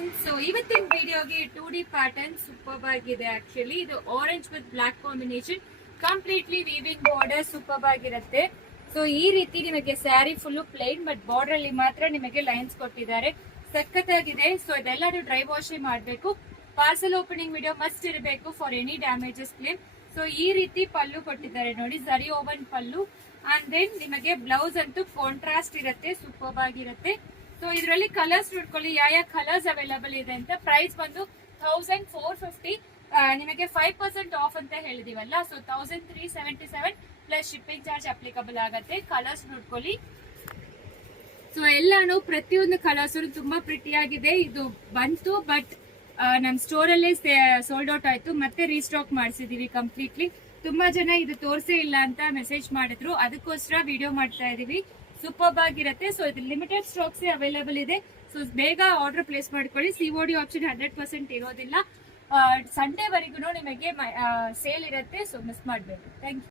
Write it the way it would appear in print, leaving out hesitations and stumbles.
Friends, so ಇವತ್ತಿನ ವಿಡಿಯೋಗೆ 2D pattern super ಆಗಿದೆ. ಆಕ್ಚುಲಿ ಇದು orange with black combination, completely weaving border super ಆಗಿರುತ್ತೆ. ಸೊ ಈ ರೀತಿ ನಿಮಗೆ sari full plain, but border ಅಲ್ಲಿ ಮಾತ್ರ ನಿಮಗೆ ಲೈನ್ಸ್ ಕೊಟ್ಟಿದ್ದಾರೆ. ಸಖತ್ತಾಗಿದೆ. ಸೊ ಇದೆಲ್ಲ ನೀವು ಡ್ರೈ ವಾಶ್ ಮಾಡಬೇಕು. ಪಾರ್ಸಲ್ ಓಪನಿಂಗ್ ವಿಡಿಯೋ ಮಸ್ಟ್ ಇರಬೇಕು for any damages claim. So ಈ ರೀತಿ ಪಲ್ಲು ಕೊಟ್ಟಿದ್ದಾರೆ ನೋಡಿ, zari woven pallu. And then ನಿಮಗೆ ಬ್ಲೌಸ್ ಅಂತೂ ಕಾಂಟ್ರಾಸ್ಟ್ ಇರುತ್ತೆ, ಸೂಪರ್ ಆಗಿರುತ್ತೆ. ಸೊ ಇದರಲ್ಲಿ ಕಲರ್ಸ್ ನೋಡ್ಕೊಳ್ಳಿ, ಯಾವ ಕಲರ್ಸ್ ಅವೈಲಬಲ್ ಇದೆ ಅಂತ. ಪ್ರೈಸ್ ಬಂದು 1450, ನಿಮಗೆ 5% ಆಫ್ ಅಂತ ಹೇಳಿದೀವಲ್ಲ. So 1377 plus shipping charge applicable ಆಗುತ್ತೆ. ಕಲರ್ಸ್ ನೋಡ್ಕೊಳ್ಳಿ. ಸೊ ಎಲ್ಲಾನು ಪ್ರತಿಯೊಂದು ಕಲರ್ಸ್ ತುಂಬಾ ಪ್ರಿಟಿ ಆಗಿದೆ. ಇದು ಬಂತು, ಬಟ್ ನಮ್ ಸ್ಟೋರ್ ಅಲ್ಲೇ ಸೋಲ್ಡ್ ಔಟ್ ಆಯ್ತು. ಮತ್ತೆ ರೀಸ್ಟಾಕ್ ಮಾಡಿಸಿದೀವಿ ಕಂಪ್ಲೀಟ್ಲಿ. ತುಂಬಾ ಜನ ಇದು ತೋರ್ಸೇ ಇಲ್ಲ ಅಂತ ಮೆಸೇಜ್ ಮಾಡಿದ್ರು, ಅದಕ್ಕೋಸ್ಕರ ವಿಡಿಯೋ ಮಾಡ್ತಾ ಇದೀವಿ. ಸೂಪರ್ ಆಗಿರುತ್ತೆ. ಸೊ ಇದು ಲಿಮಿಟೆಡ್ ಸ್ಟಾಕ್ಸ್ ಅವೈಲೇಬಲ್ ಇದೆ. ಸೊ ಬೇಗ ಆರ್ಡರ್ ಪ್ಲೇಸ್ ಮಾಡ್ಕೊಳ್ಳಿ. COD ಆಪ್ಷನ್ 100% ಇರೋದಿಲ್ಲ. ಸಂಡೇವರೆಗೂ ನಿಮಗೆ ಸೇಲ್ ಇರುತ್ತೆ. ಸೊ ಮಿಸ್ ಮಾಡಬೇಕು. Thank you.